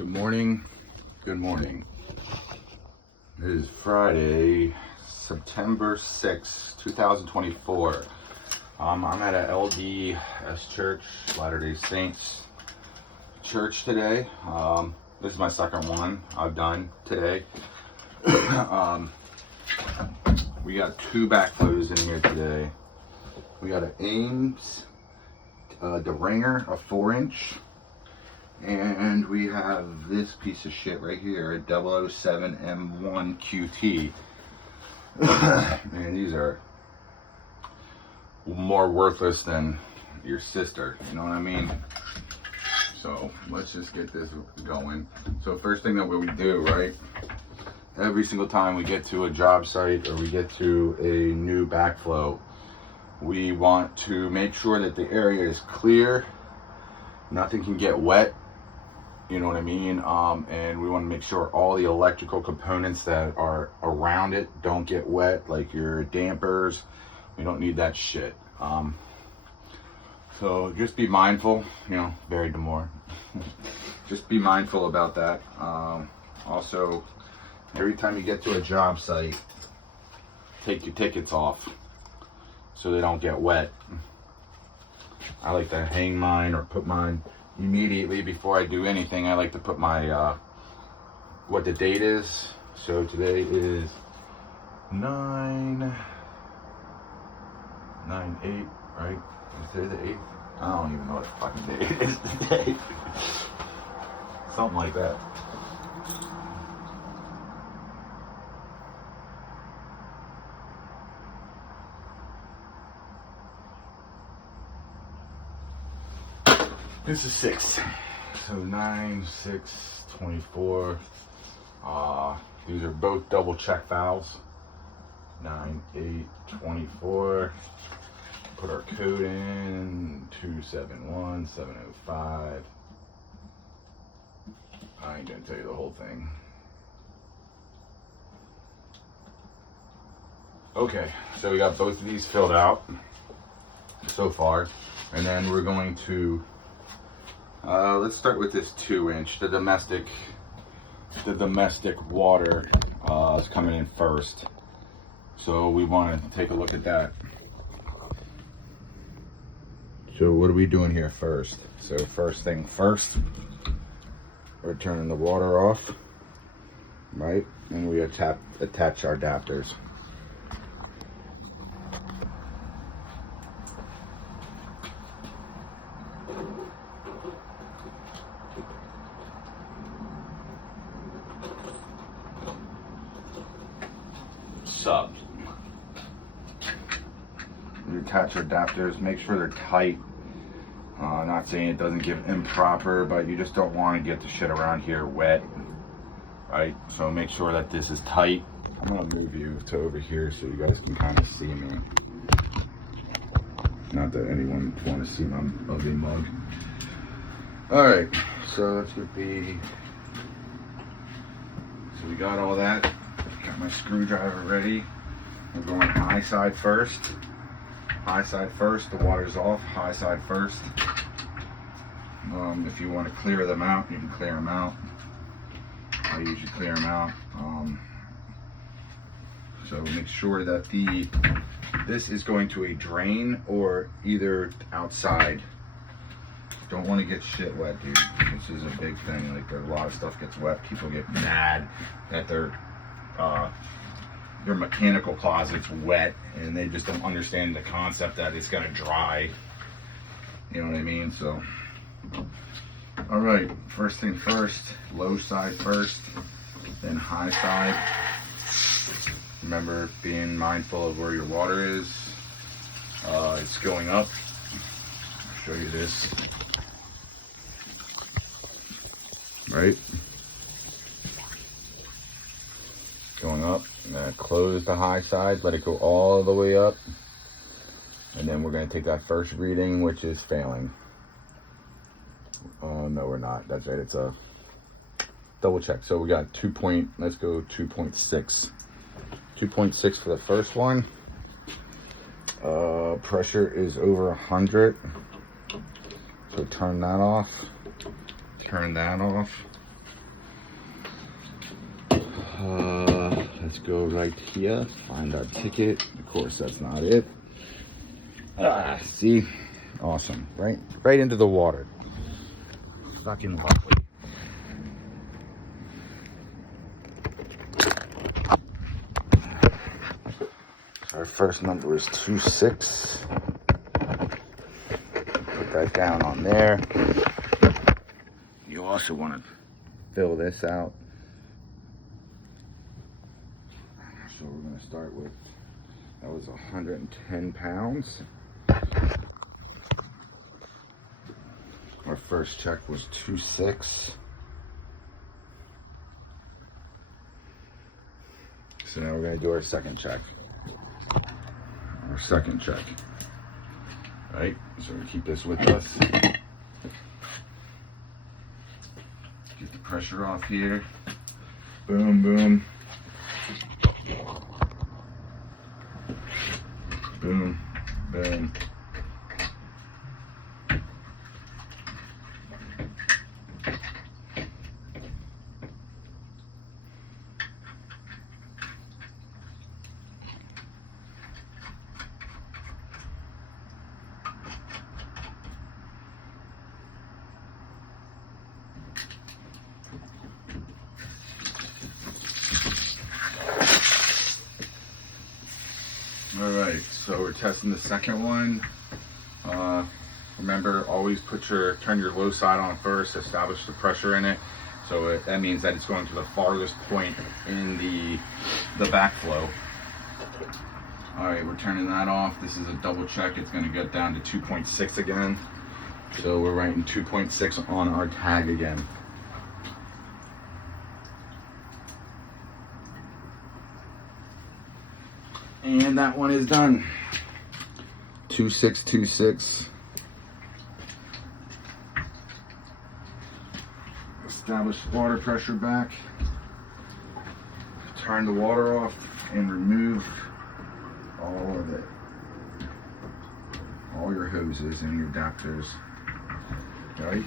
Good morning. Good morning. It is Friday, September 6th, 2024. I'm at a LDS Church, Latter-day Saints church today. This is my second one I've done today. We got two backflows in here today. We got an Ames, the ringer, a 4-inch. And we have this piece of shit right here, a 007 M1 QT. Man, these are more worthless than your sister, you know what I mean? So let's just get this going. So first thing that we do, right? Every single time we get to a job site or we get to a new backflow, we want to make sure that the area is clear, nothing can get wet. You know what I mean? And we want to make sure all the electrical components that are around it don't get wet, like your dampers. We don't need that shit. So just be mindful, you know, buried the more. Just be mindful about that. Also, every time you get to a job site, take your tickets off so they don't get wet. I like to hang mine or put mine immediately before I do anything. I like to put my what the date is. So today is 9/8, right? Is today the 8th? I don't even know what the fucking date it is today. Something like that. This is 6. So 9/6/24. These are both double check valves. 9/8/24. Put our code in 271705. I ain't gonna tell you the whole thing. Okay, so we got both of these filled out so far, and then we're going to let's start with this 2-inch. The domestic water is coming in first, so we want to take a look at that. So what are we doing here first? So first thing first, we're turning the water off, right? And we attach our adapters. Subbed. You attach your adapters, make sure they're tight. Not saying it doesn't get improper, but you just don't want to get the shit around here wet, right? So make sure that this is tight. I'm gonna move you to over here so you guys can kind of see me. Not that anyone would want to see my ugly mug. All right, so that's gonna be. So we got all that. Got my screwdriver ready. We're going high side first. High side first. The water's off. High side first. If you want to clear them out, you can clear them out. I usually clear them out. So make sure that this is going to a drain or either outside. Don't want to get shit wet, dude. This is a big thing. Like, a lot of stuff gets wet. People get mad that their mechanical closet's wet, and they just don't understand the concept that it's gonna dry. You know what I mean? So, all right. First thing first. Low side first, then high side. Remember, being mindful of where your water is. It's going up. I'll show you this. Right? Going up. I'm gonna close the high side, let it go all the way up, and then we're gonna take that first reading, which is failing. No, we're not. That's right. It's a double check. So we got let's go 2.6. 2.6 for the first one. Pressure is over 100. So turn that off. Turn that off. Let's go right here, find our ticket. Of course, that's not it. See? Awesome. Right into the water. Stuck in the bucket. Our first number is 26. Put that down on there. You also want to fill this out. So we're going to start with, that was 110 pounds. Our first check was 26. So now we're going to do our second check. Our second check. Right? So we keep this with us. Get the pressure off here. Boom, boom. Boom, boom. All right, so we're testing the second one. Remember, always turn your low side on first, establish the pressure in it. So that means that it's going to the farthest point in the backflow. All right, we're turning that off. This is a double check. It's going to get down to 2.6 again. So we're writing 2.6 on our tag again. And that one is done. 2626. Establish water pressure back. Turn the water off and remove all of it. All your hoses and your adapters. Right?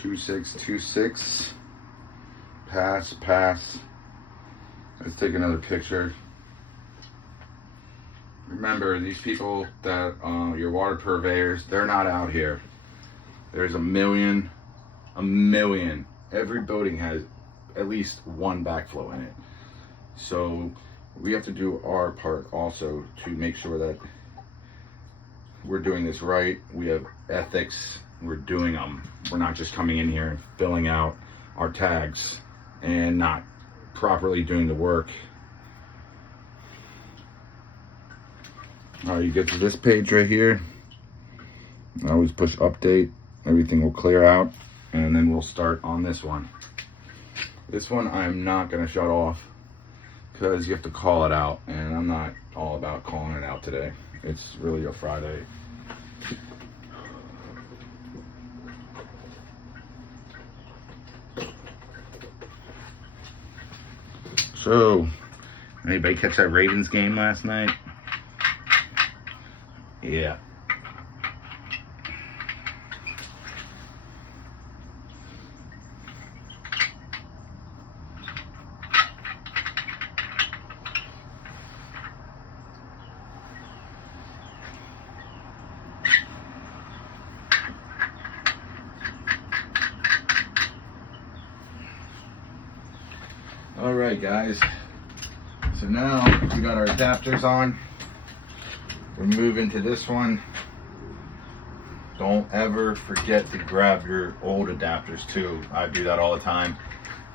Two, 6, 2, 6. Pass, pass. Let's take another picture. Remember, these people that your water purveyors, they're not out here. There's a million. Every building has at least one backflow in it. So we have to do our part also to make sure that we're doing this right. We have ethics. We're doing them. We're not just coming in here and filling out our tags and not properly doing the work. All right, you get to this page right here. I always push update. Everything will clear out, and then we'll start on this one. This one I'm not gonna shut off because you have to call it out, and I'm not all about calling it out today. It's really a Friday. So, anybody catch that Ravens game last night? Yeah. All right, guys. So now we got our adapters on. We're moving to this one. Don't ever forget to grab your old adapters too. I do that all the time.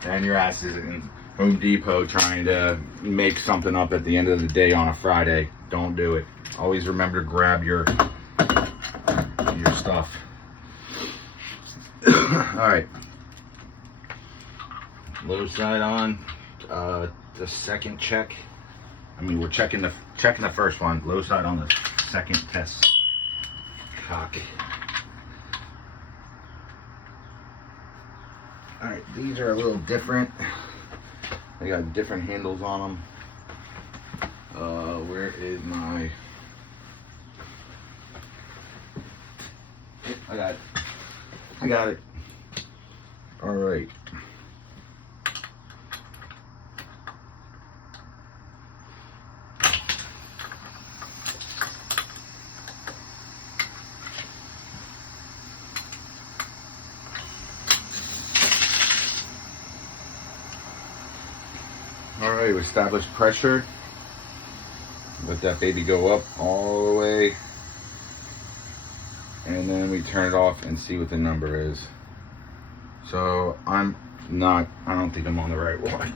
And your ass is in Home Depot trying to make something up at the end of the day on a Friday. Don't do it. Always remember to grab your stuff. All right. Low side on. The second check. I mean, we're checking the first one. Low side on the second test cock. All right, these are a little different. They got different handles on them. Where is my I got it. I got it. All right. All right, we established pressure. Let that baby go up all the way. And then we turn it off and see what the number is. So I don't think I'm on the right one.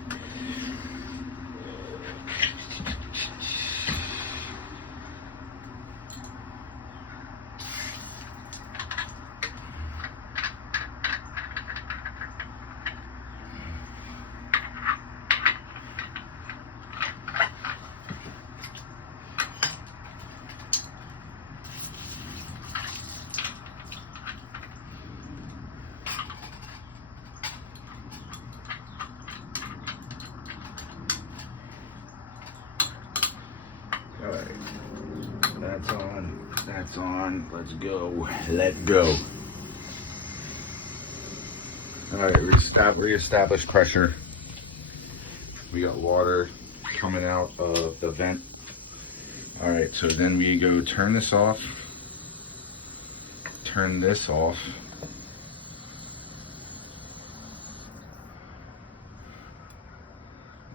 All right, that's on, let's go, let go. All right, reestablish pressure. We got water coming out of the vent. All right, so then we go turn this off, turn this off.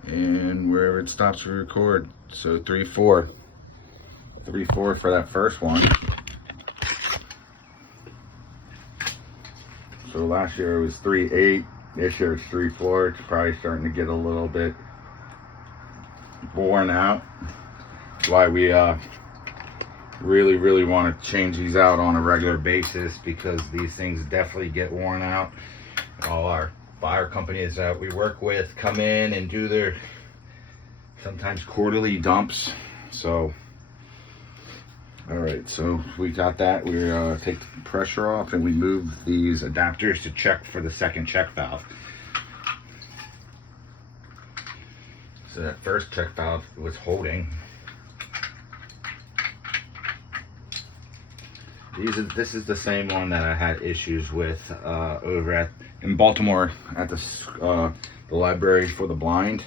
And wherever it stops, we record. So 3/4 for that first one. So last year it was 3/8. This year it's 3/4. It's probably starting to get a little bit worn out. That's why we really want to change these out on a regular basis, because these things definitely get worn out. All our fire companies that we work with come in and do their sometimes quarterly dumps. So all right, so we got that. We take the pressure off and we move these adapters to check for the second check valve. So that first check valve was holding. This is the same one that I had issues with over in Baltimore at the library for the blind.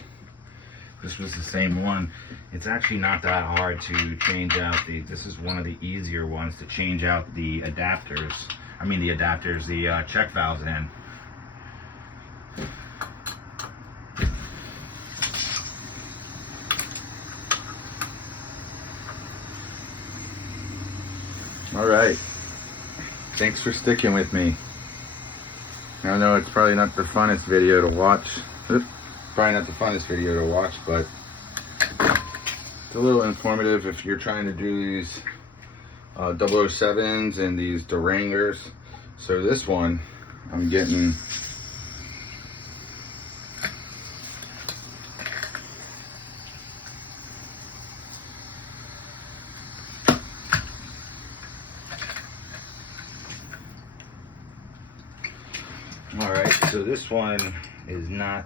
This was the same one. It's actually not that hard to change out this is one of the easier ones to change out the adapters. I mean the adapters, the check valves in. All right, thanks for sticking with me. I know it's probably not the funnest video to watch. Probably not the funnest video to watch, but it's a little informative if you're trying to do these 007s and these Durangers. So this one, I'm getting all right, so this one is not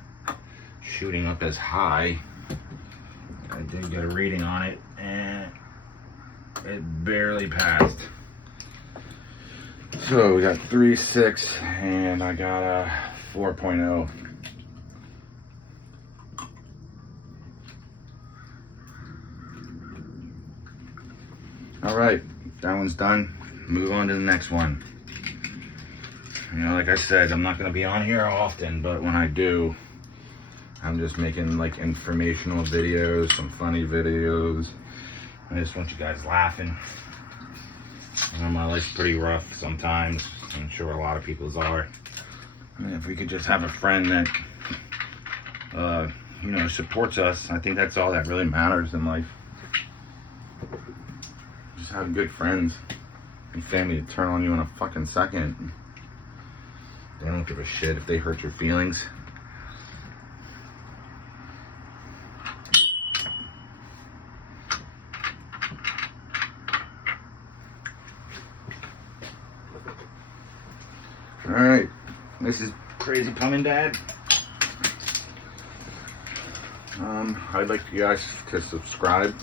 shooting up as high. I did get a reading on it and it barely passed. So we got 3.6 and I got a 4.0. All right, that one's done. Move on to the next one. You know, like I said, I'm not going to be on here often, but when I do, I'm just making like informational videos, some funny videos. I just want you guys laughing. You know, my life's pretty rough sometimes. I'm sure a lot of people's are. And if we could just have a friend that, you know, supports us, I think that's all that really matters in life. Just have good friends and family to turn on you in a fucking second. They don't give a shit if they hurt your feelings. Alright, this is Crazy Pumping Dad. I'd like you guys to subscribe.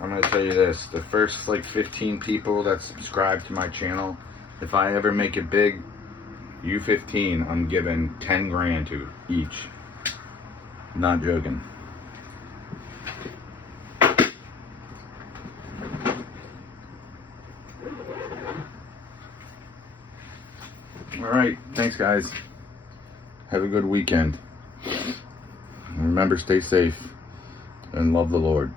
I'm going to tell you this, the first like 15 people that subscribe to my channel, If I ever make it big, U15, I'm giving 10 grand to each. Not joking. All right, thanks guys. Have a good weekend. Remember, stay safe and love the Lord.